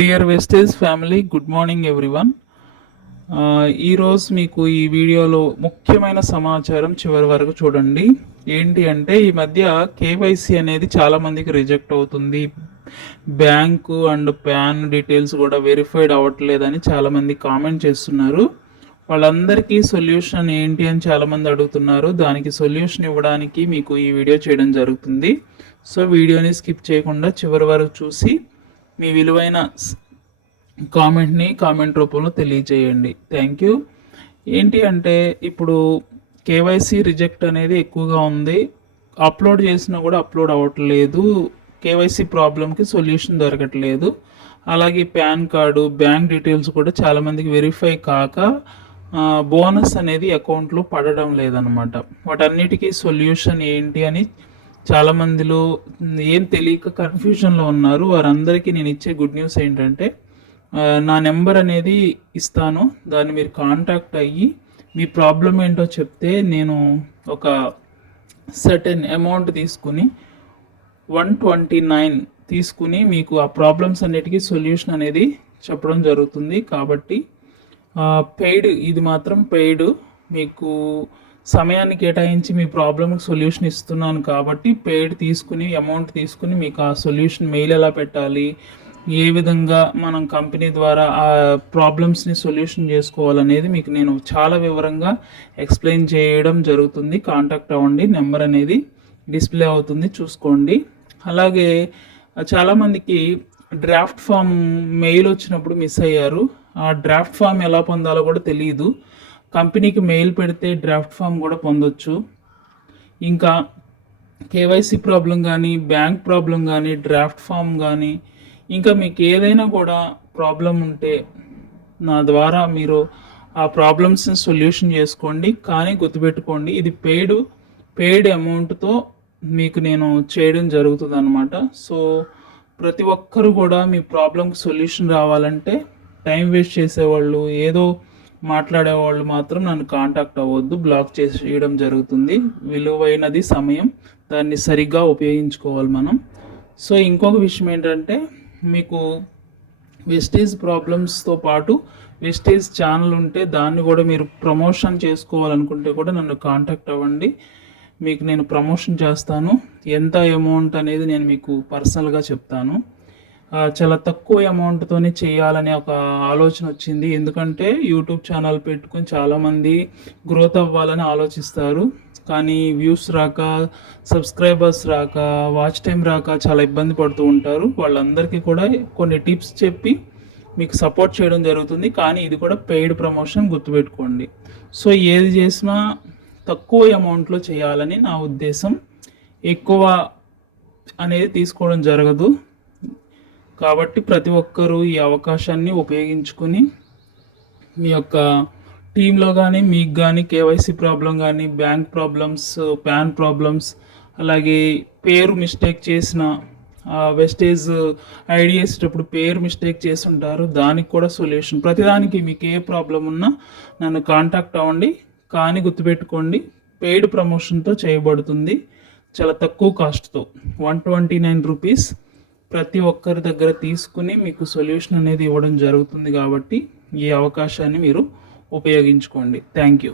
Dear Vestige family good morning everyone ఈరోజు మీకు ఈ వీడియోలో ముఖ్యమైన సమాచారం చివరి వరకు చూడండి. ఏంటి అంటే ఈ మధ్య కేవైసీ అనేది చాలామందికి రిజెక్ట్ అవుతుంది. బ్యాంకు అండ్ ప్యాన్ డీటెయిల్స్ కూడా వెరిఫైడ్ అవ్వట్లేదని చాలామంది కామెంట్ చేస్తున్నారు. వాళ్ళందరికీ సొల్యూషన్ ఏంటి అని చాలామంది అడుగుతున్నారు. దానికి సొల్యూషన్ ఇవ్వడానికి మీకు ఈ వీడియో చేయడం జరుగుతుంది. సో వీడియోని స్కిప్ చేయకుండా చివరి వరకు చూసి మీ విలువైన స్- కామెంట్ని కామెంట్ రూపంలో తెలియజేయండి. Thank you. ఏంటి అంటే ఇప్పుడు కేవైసీ రిజెక్ట్ అనేది ఎక్కువగా ఉంది. అప్లోడ్ చేసినా కూడా అప్లోడ్ అవ్వట్లేదు. కేవైసీ ప్రాబ్లంకి సొల్యూషన్ దొరకట్లేదు. అలాగే పాన్ కార్డు బ్యాంక్ డీటెయిల్స్ కూడా చాలామందికి వెరిఫై కాక బోనస్ అనేది అకౌంట్లో పడడం లేదనమాట. వాటన్నిటికీ సొల్యూషన్ ఏంటి అని చాలా మందిలో ఏం తెలియక కన్ఫ్యూషన్లో ఉన్నారు. వారందరికీ నేను ఇచ్చే గుడ్ న్యూస్ ఏంటంటే నా నెంబర్ అనేది ఇస్తాను. దాన్ని మీరు కాంటాక్ట్ అయ్యి మీ ప్రాబ్లం ఏంటో చెప్తే నేను ఒక సర్టెన్ అమౌంట్ తీసుకుని వన్ ట్వంటీ నైన్ తీసుకుని మీకు ఆ ప్రాబ్లమ్స్ అన్నిటికీ సొల్యూషన్ అనేది చెప్పడం జరుగుతుంది. కాబట్టి పెయిడ్ ఇది మాత్రం పెయిడ్ మీకు సమయాన్ని కేటాయించి మీ ప్రాబ్లమ్కి సొల్యూషన్ ఇస్తున్నాను కాబట్టి పేడ్ తీసుకుని అమౌంట్ తీసుకుని మీకు ఆ సొల్యూషన్ మెయిల్ ఎలా పెట్టాలి? ఏ విధంగా మనం కంపెనీ ద్వారా ఆ ప్రాబ్లమ్స్ని సొల్యూషన్ చేసుకోవాలనేది మీకు నేను చాలా వివరంగా ఎక్స్ప్లెయిన్ చేయడం జరుగుతుంది. కాంటాక్ట్ అవ్వండి. నెంబర్ అనేది డిస్ప్లే అవుతుంది. చూసుకోండి. అలాగే చాలామందికి డ్రాఫ్ట్ ఫామ్ మెయిల్ వచ్చినప్పుడు మిస్ అయ్యారు. ఆ డ్రాఫ్ట్ ఫామ్ ఎలా పొందాలో కూడా తెలియదు కంపెనీకి మెయిల్ పెడితే డ్రాఫ్ట్ ఫామ్ కూడా పొందొచ్చు. ఇంకా కేవైసీ ప్రాబ్లం కానీ బ్యాంక్ ప్రాబ్లం కానీ డ్రాఫ్ట్ ఫామ్ కానీ ఇంకా మీకు ఏదైనా కూడా ప్రాబ్లం ఉంటే నా ద్వారా మీరు ఆ ప్రాబ్లమ్స్ని సొల్యూషన్ చేసుకోండి. కానీ గుర్తుపెట్టుకోండి ఇది పెయిడ్ పెయిడ్ అమౌంట్తో మీకు నేను చేయడం జరుగుతుంది అనమాట సో ప్రతి ఒక్కరు కూడా మీ ప్రాబ్లంకి సొల్యూషన్ రావాలంటే టైం వేస్ట్ చేసేవాళ్ళు ఏదో మాట్లాడేవాళ్ళు మాత్రం నన్ను కాంటాక్ట్ అవ్వద్దు బ్లాక్ చేసేయడం జరుగుతుంది. విలువైనది సమయం దాన్ని సరిగ్గా ఉపయోగించుకోవాలి మనం. సో ఇంకొక విషయం ఏంటంటే మీకు వెస్టేజ్ ప్రాబ్లమ్స్తో పాటు వెస్టేజ్ ఛానల్ ఉంటే దాన్ని కూడా మీరు ప్రమోషన్ చేసుకోవాలనుకుంటే కూడా నన్ను కాంటాక్ట్ అవ్వండి. మీకు నేను ప్రమోషన్ చేస్తాను. ఎంత అమౌంట్ అనేది నేను మీకు పర్సనల్గా చెప్తాను. చాలా తక్కువ అమౌంట్తోనే చేయాలనే ఒక ఆలోచన వచ్చింది. ఎందుకంటే యూట్యూబ్ ఛానల్ పెట్టుకుని చాలామంది గ్రోత్ అవ్వాలని ఆలోచిస్తారు. కానీ వ్యూస్ రాక సబ్స్క్రైబర్స్ రాక వాచ్ టైం రాక చాలా ఇబ్బంది పడుతూ ఉంటారు. వాళ్ళందరికీ కూడా కొన్ని టిప్స్ చెప్పి మీకు సపోర్ట్ చేయడం జరుగుతుంది. కానీ ఇది కూడా పెయిడ్ ప్రమోషన్ గుర్తుపెట్టుకోండి. సో ఏది చేసినా తక్కువ అమౌంట్లో చేయాలని నా ఉద్దేశం. ఎక్కువ అనేది తీసుకోవడం జరగదు. కాబట్టి ప్రతి ఒక్కరూ ఈ అవకాశాన్ని ఉపయోగించుకుని మీ యొక్క టీంలో కానీ మీకు కానీ కేవైసీ ప్రాబ్లం కానీ బ్యాంక్ ప్రాబ్లమ్స్ ప్యాన్ ప్రాబ్లమ్స్ అలాగే పేరు మిస్టేక్ చేసిన వెస్టేజ్ ఐడి వేసేటప్పుడు పేరు మిస్టేక్ చేసి ఉంటారు. దానికి కూడా సొల్యూషన్. ప్రతిదానికి మీకు ఏ ప్రాబ్లం ఉన్నా నన్ను కాంటాక్ట్ అవ్వండి. కానీ గుర్తుపెట్టుకోండి పెయిడ్ ప్రమోషన్తో చేయబడుతుంది. చాలా తక్కువ కాస్ట్తో. One twenty nine rupees. ప్రతి ఒక్కరి దగ్గర తీసుకుని మీకు సొల్యూషన్ అనేది ఇవ్వడం జరుగుతుంది కాబట్టి ఈ అవకాశాన్ని మీరు ఉపయోగించుకోండి. Thank you.